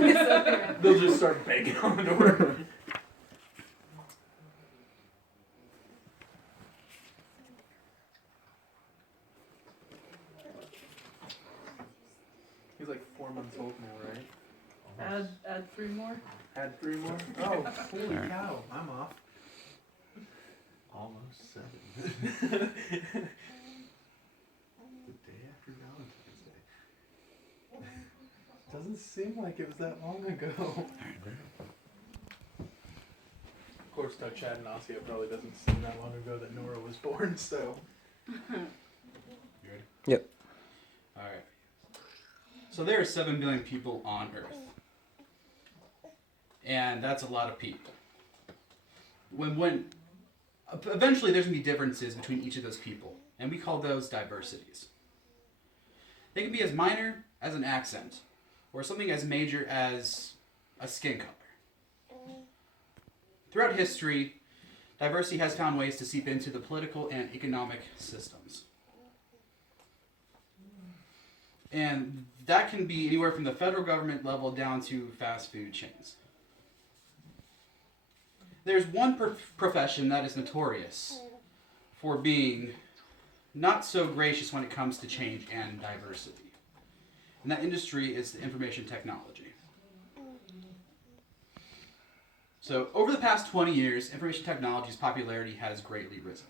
They'll just start banging on the door. He's like 4 months old now, right? Add 3 more. Add 3 more? Oh, holy Alright. cow, I'm off. Almost 7. The day after Valentine's Day. Doesn't seem like it was that long ago. Of course, Chad and Ossia probably doesn't seem that long ago that Nora was born, so. You ready? Yep. Alright. So there are 7 billion people on Earth. And that's a lot of people. When eventually there's going to be differences between each of those people. And we call those diversities. They can be as minor as an accent. Or something as major as a skin color. Throughout history, diversity has found ways to seep into the political and economic systems. And that can be anywhere from the federal government level down to fast food chains. There's one profession that is notorious for being not so gracious when it comes to change and diversity. And that industry is the information technology. So over the past 20 years, information technology's popularity has greatly risen.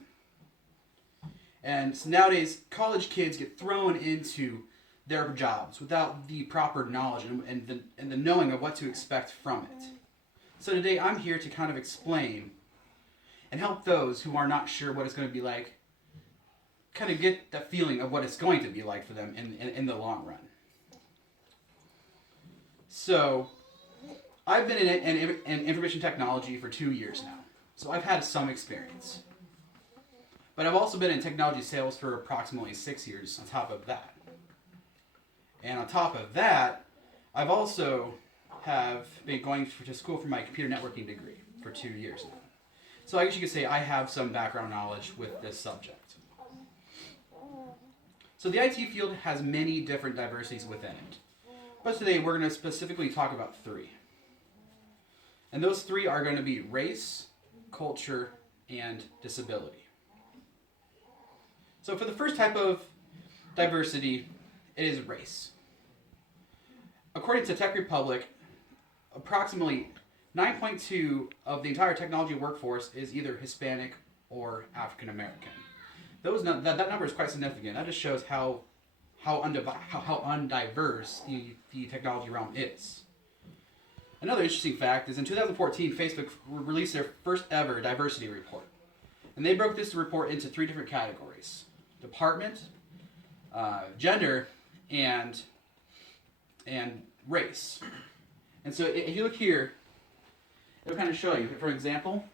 And so nowadays, college kids get thrown into their jobs without the proper knowledge and the knowing of what to expect from it. So today I'm here to kind of explain and help those who are not sure what it's going to be like kind of get that feeling of what it's going to be like for them in the long run. So I've been in information technology for 2 years now. So I've had some experience. But I've also been in technology sales for approximately 6 years on top of that. And on top of that, I've also have been going to school for my computer networking degree for 2 years now. So I guess you could say I have some background knowledge with this subject. So the IT field has many different diversities within it. But today we're going to specifically talk about 3. And those 3 are going to be race, culture, and disability. So for the first type of diversity, it is race. According to Tech Republic, approximately 9.2 of the entire technology workforce is either Hispanic or African American. That number is quite significant. That just shows how undiverse the technology realm is. Another interesting fact is in 2014, Facebook released their first ever diversity report. And they broke this report into 3 different categories: department, gender, and race. And so if you look here, it'll kind of show you. For example,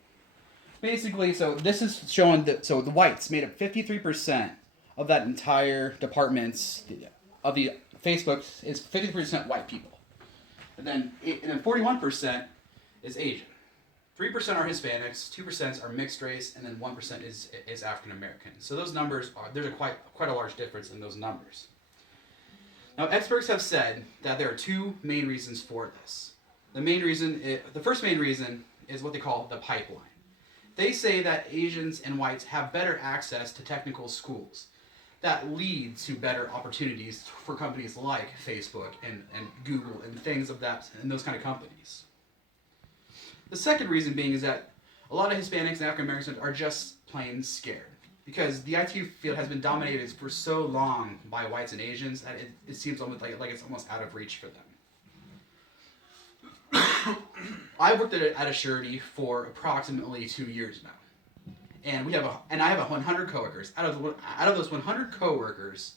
basically, so this is showing that the whites made up 53% of that entire department's of the Facebook is 53% white people. And then 41% is Asian. 3% are Hispanics, 2% are mixed race, and then 1% is African American. So those numbers there's quite a large difference in those numbers. Now, experts have said that there are 2 main reasons for this. The first main reason is what they call the pipeline. They say that Asians and whites have better access to technical schools that lead to better opportunities for companies like Facebook and Google and things of that and those kind of companies. The second reason being is that a lot of Hispanics and African Americans are just plain scared, because the IT field has been dominated for so long by whites and Asians that it seems almost like it's almost out of reach for them. I've worked at Assurity for approximately 2 years now, and I have 100 coworkers. Out of those 100 coworkers,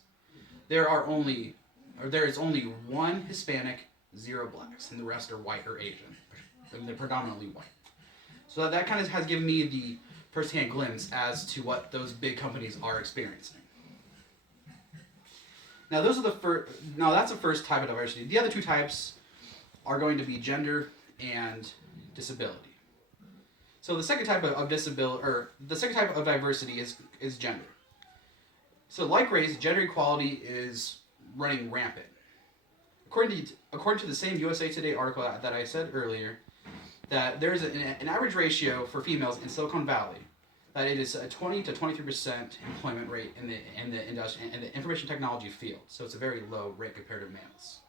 there is only 1 Hispanic, 0 blacks, and the rest are white or Asian. And they're predominantly white. So that kind of has given me the first-hand glimpse as to what those big companies are experiencing. Now that's the first type of diversity. The other 2 types are going to be gender and disability. So the second type of diversity is gender. So like race, gender equality is running rampant. according to the same USA Today article that I said earlier, that there's an average ratio for females in Silicon Valley that it is a 20 to 23% employment rate in the industry and the information technology field. So it's a very low rate compared to males.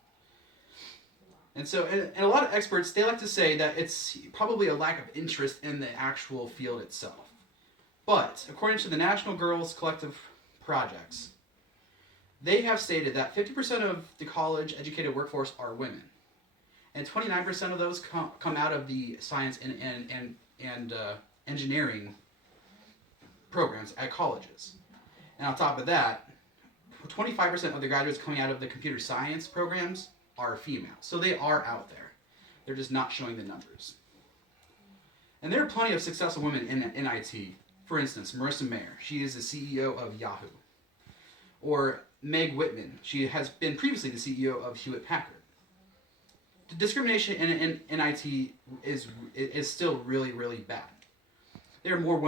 And so, and a lot of experts, they like to say that it's probably a lack of interest in the actual field itself. But according to the National Girls Collective Projects, they have stated that 50% of the college-educated workforce are women, and 29% of those come out of the science and engineering programs at colleges. And on top of that, 25% of the graduates coming out of the computer science programs are female. So they are out there. They're just not showing the numbers. And there are plenty of successful women in IT. For instance, Marissa Mayer. She is the CEO of Yahoo. Or Meg Whitman. She has been previously the CEO of Hewlett Packard. The discrimination in IT is still really, really bad. There are more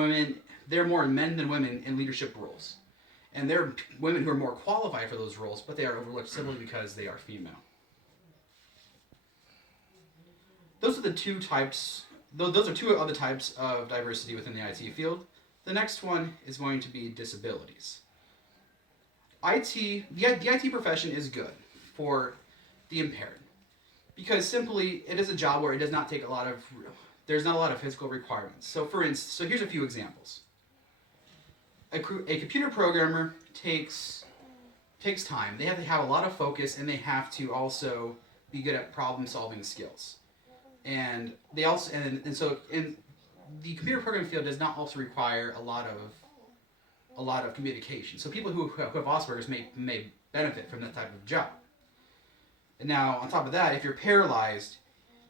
men than women in leadership roles. And there are women who are more qualified for those roles, but they are overlooked simply because they are female. Those are the two types. Those are two other types of diversity within the IT field. The next one is going to be disabilities. The IT profession is good for the impaired because simply it is a job where it does not take there's not a lot of physical requirements. So for instance, so here's a few examples. A computer programmer takes time. They have to have a lot of focus, and they have to also be good at problem solving skills. And they also so in the computer programming field does not also require a lot of communication. So people who have Asperger's may benefit from that type of job. And now on top of that, if you're paralyzed,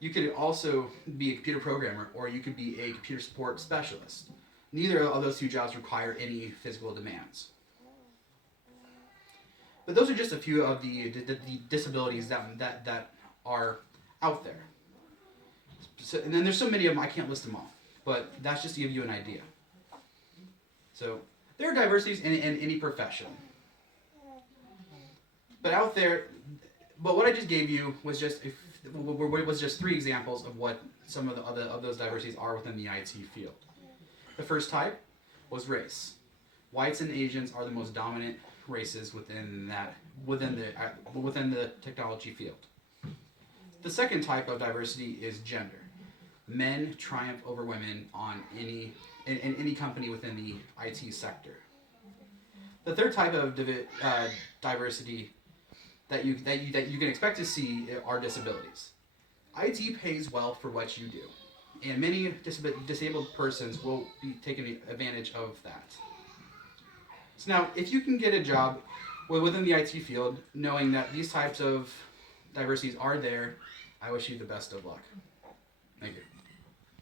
you could also be a computer programmer, or you could be a computer support specialist. Neither of those two jobs require any physical demands. But those are just a few of the disabilities that are out there. So, and then there's so many of them, I can't list them all. But that's just to give you an idea. So there are diversities in any profession. But out there, but what I just gave you was just three examples of what some of those diversities are within the IT field. The first type was race. Whites and Asians are the most dominant races within the technology field. The second type of diversity is gender. Men triumph over women in any company within the IT sector. The third type of diversity that you can expect to see are disabilities. IT pays well for what you do, and many disabled persons will be taking advantage of that. So now, if you can get a job within the IT field, knowing that these types of diversities are there, I wish you the best of luck. Thank you.